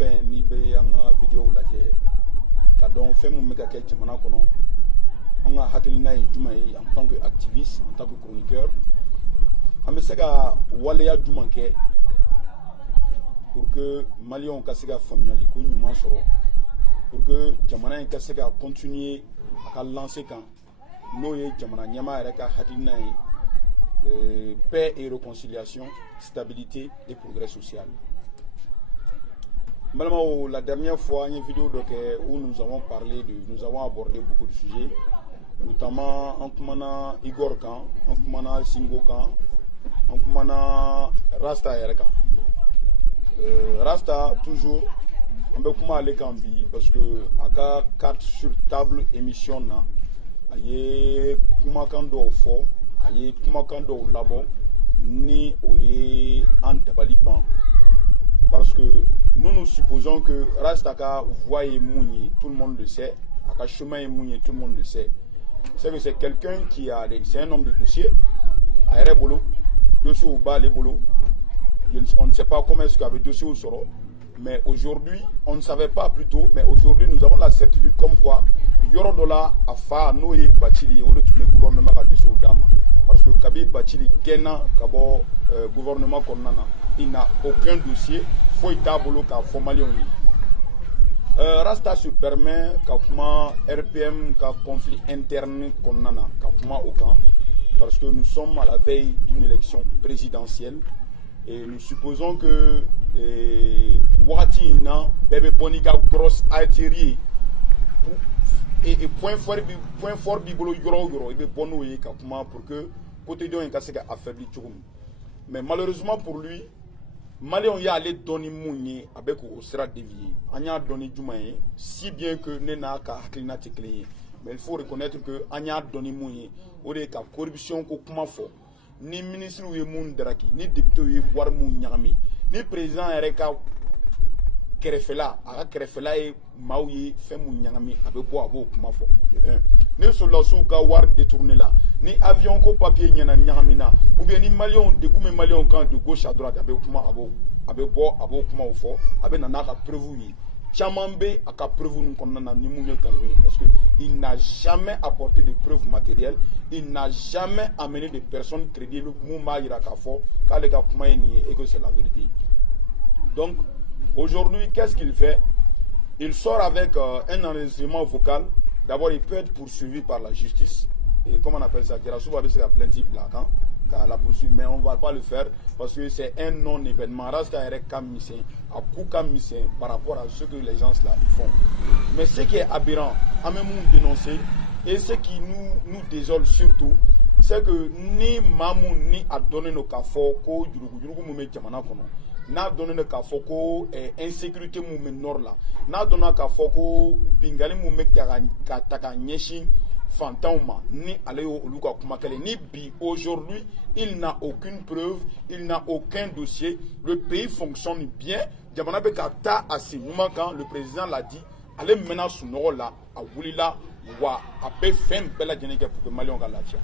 fait ni be yang vidéo la je ka don fait mu meka ke jamana kono on a hakilina juma en tant que activiste en tant que chroniqueur ame sega waleya juma ke pour que Maliens ka sega familiali ko nyuma soro pour que jamana ka sega continuer à lancer quand noye jamana nyama yɛrɛ ka hakilina paix et réconciliation, stabilité et progrès social. Malheureusement, la dernière fois, une vidéo où nous avons abordé beaucoup de sujets, notamment en Kumana Igor Kan, en Kumana Singo Kan, en Kumana Rasta Kan. Rasta, toujours, on peut aller Kambi parce que à 4 sur table émission, il y a Kumakando fort. Aye kumakando labo ni oye en tabaliban parce que nous supposons que Rastaka voie mounier, tout le monde le sait, aka chemin mounier, tout le monde le sait. C'est que c'est quelqu'un qui a c'est un homme de dossier, aéré bolo, dossier au bas les bolo. On ne sait pas comment est-ce qu'avec dossier au soro, mais aujourd'hui, on ne savait pas plus tôt, mais aujourd'hui nous avons la certitude comme quoi Yorodola a fait noé bachili ou le gouvernement a dossier au dama. Parce que Kabi Bachili Kena, Kabo gouvernement Konana, il n'a aucun dossier, faut y tabolo ka formalien. Rasta se permet qu'après RPM, qu'à conflit interne Konana, qu'après aucun, parce que nous sommes à la veille d'une élection présidentielle et nous supposons que Wati Ina, Bébé Bonika grosse artillerie. Et point fort bibolo yoro et bono et kakuma pour que côté de un kaseka affaibli tchoum. Mais malheureusement pour lui, Malion y a allé donner mounier avec au sera dévié. Anya donné jumaye si bien que nena ka haklina tekle. Mais il faut reconnaître que Anya donné mounier au de ka corruption ko kuma fo. Ni ministre ou moun draki, ni député ou war moun nyami, ni président ereka Kerefela, à Kerefela et Maouye, fait mon nyangami, avec bois à beau, comment faut. De un. Ni soldats sous Kawar détourné là, ni avion ko papier nyanamina, ou bien ni Malion, de goût, Malion quand de gauche à droite, avec comment à beau, avec bois à beau, comment au fort, avec nana à preuve. Chamambe a ka preuve nous condamnons ni mounier kanoué, parce qu'il n'a jamais apporté de preuves matérielles, il n'a jamais amené des personnes crédibles, mouma iraka fort, car les gars comment et que c'est la vérité. Donc, aujourd'hui, qu'est-ce qu'il fait? Il sort avec un enregistrement vocal. D'abord, il peut être poursuivi par la justice. Et comment on appelle ça? C'est la plainte black, la poursuite. Mais on ne va pas le faire parce que c'est un non-événement. Rasta est kamissin, à coup kamissin par rapport à ce que les gens là font. Mais ce qui est aberrant, à même nous dénoncer, et ce qui nous désole surtout, c'est que ni Mamou ni a donné nos cafés, ko yurugu moumé jamana kono. N'a donné le kafoko insécurité moumé nord là. N'a donné le kafoko bingali moumé kataka nyeshi fantôme ni aléo luka kumakele ni bi. Aujourd'hui, il n'a aucune preuve, il n'a aucun dossier. Le pays fonctionne bien. Jamana be kata asi moment quand le président l'a dit, allez maintenant sous nord là à Wulila wa a be fin bella djeneke pour que Malion ga la tia.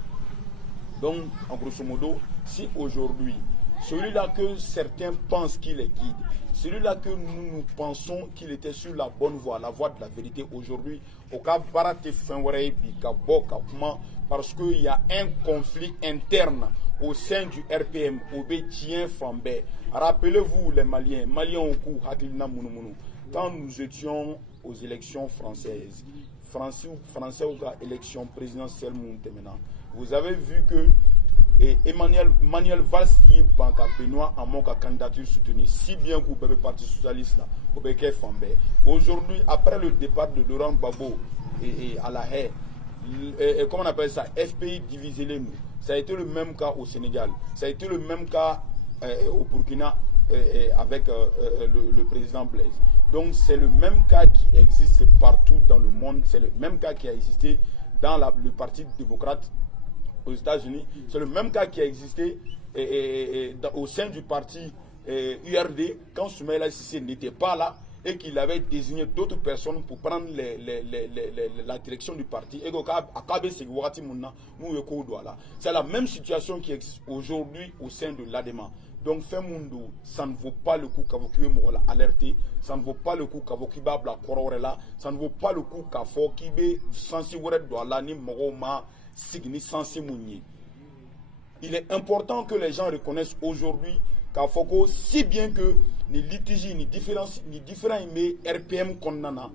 Donc en grosso modo, si aujourd'hui celui-là que certains pensent qu'il est guide, celui-là que nous pensons qu'il était sur la bonne voie, la voie de la vérité aujourd'hui, au cas barate parce qu'il y a un conflit interne au sein du RPM, au Bétien Fambé. Rappelez-vous les Maliens, quand nous étions aux élections françaises, français ou élection présidentielle, vous avez vu que et Emmanuel Valls qui est banque Benoît à mon candidature soutenue si bien que le Parti Socialiste là, au Béké Fambé. Aujourd'hui, après le départ de Laurent Gbagbo et à la haie, comment on appelle ça, FPI divisé les nous. Ça a été le même cas au Sénégal, ça a été le même cas au Burkina avec le président Blaise. Donc c'est le même cas qui existe partout dans le monde, c'est le même cas qui a existé dans le Parti démocrate aux États-Unis. C'est le même cas qui a existé au sein du parti URD quand Soumaïla Cissé n'était pas là et qu'il avait désigné d'autres personnes pour prendre la direction du parti. C'est la même situation qui existe aujourd'hui au sein de l'ADEMA. Donc, fait mundo, ça ne vaut pas le coup qu'à vous alerter, ça ne vaut pas le coup qu'à vous la là, ça ne vaut pas le coup qu'à vous qui be sensi wore do la ni mogoma signi sensi mounier. Il est important que les gens reconnaissent aujourd'hui qu'à Fogo, si bien que les litiges, ni différents RPM konnana,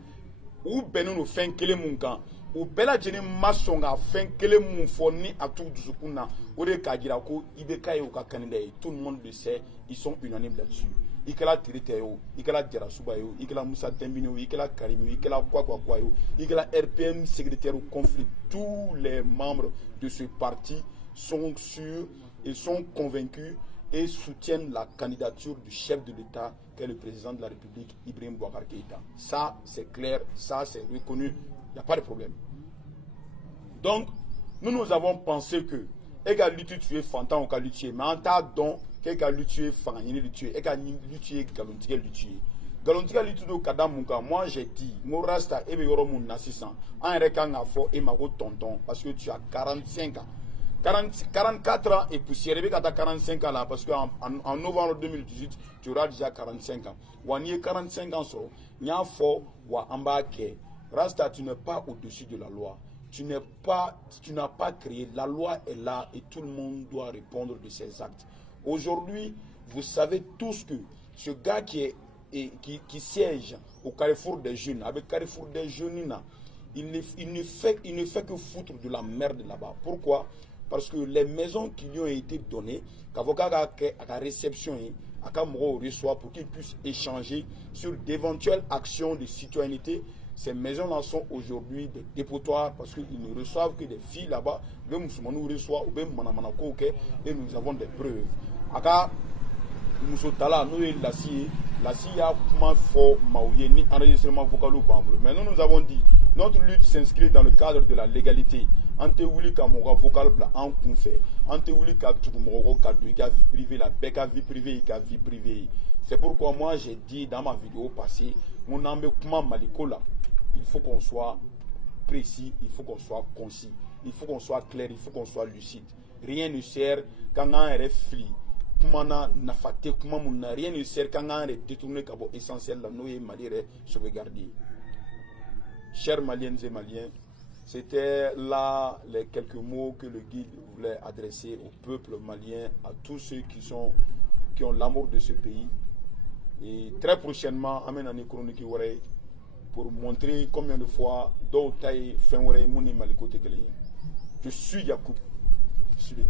ou benunu fin kele munkan, ou bela jene masonga fin kele mun foni à tout dusukuna, ou de kajirako, ibeka ou kakanide, tout le monde le sait, ils sont unanimes là-dessus. Ikela Tiriteo, Ikela Djarasubayo, Ikela Moussa Tembino, Ikela Karimio, Ikela Kwakwayo, Ikela RPM, secrétaire au conflit, tous les membres de ce parti sont sûrs et sont convaincus et soutiennent la candidature du chef de l'État, qui est le président de la République, Ibrahim Boubacar Keïta. Ça, c'est clair, ça, c'est reconnu, il n'y a pas de problème. Donc, nous avons pensé que, égal lutte tuer Fantan ou qu'à lutter, mais en tas donc, qu'égal lutter Fan, il est lutter, égal lutter Galontiga lutter. Galontiga lutter do Kadamunka, moi j'ai dit, mon rasta ebe yoro mon nassisant, en rekanga fo et ma tonton, parce que tu as 45 ans. 44 ans et poussière, tu as 45 ans là, parce qu'en novembre 2018, tu auras déjà 45 ans. Ou en 45 ans, il y a un fort, ou en bas, Rasta, tu n'es pas au-dessus de la loi. Tu n'as pas créé. La loi est là et tout le monde doit répondre de ses actes. Aujourd'hui, vous savez tous que ce gars qui siège au Carrefour des Jeunes, avec Carrefour des Jeunes, il ne fait que foutre de la merde là-bas. Pourquoi? Parce que les maisons qui lui ont été données, qu'avocat à la réception, à Kamoro reçoit pour qu'ils puissent échanger sur d'éventuelles actions de citoyenneté. Ces maisons-là sont aujourd'hui des dépotoirs parce qu'ils ne reçoivent que des filles là-bas. Le musulman nous reçoit, et nous avons des preuves. Aka Musotala, nous sommes la scie a comment fort maouye ni enregistrement vocal ou bamboule. Mais nous avons dit, notre lutte s'inscrit dans le cadre de la légalité. Ante wuli ka moga vocal bla en kunfé. Ante wuli ka tukumogo ka vie privée, la beka vie privée, ka vie privée. C'est pourquoi moi j'ai dit dans ma vidéo passée, mon ambe kuma malikola. Il faut qu'on soit précis, il faut qu'on soit concis, il faut qu'on soit clair, il faut qu'on soit lucide. Rien ne sert quand on est fli. Rien ne sert quand on est détourné comme essentiel la noyer malire sauvegarder. Chers Maliennes et Maliens, c'était là les quelques mots que le guide voulait adresser au peuple malien, à tous ceux qui ont l'amour de ce pays. Et très prochainement, amène une chronique pour montrer combien de fois d'autres tailles fin mouni maliko. Je suis Yacoub, je suis le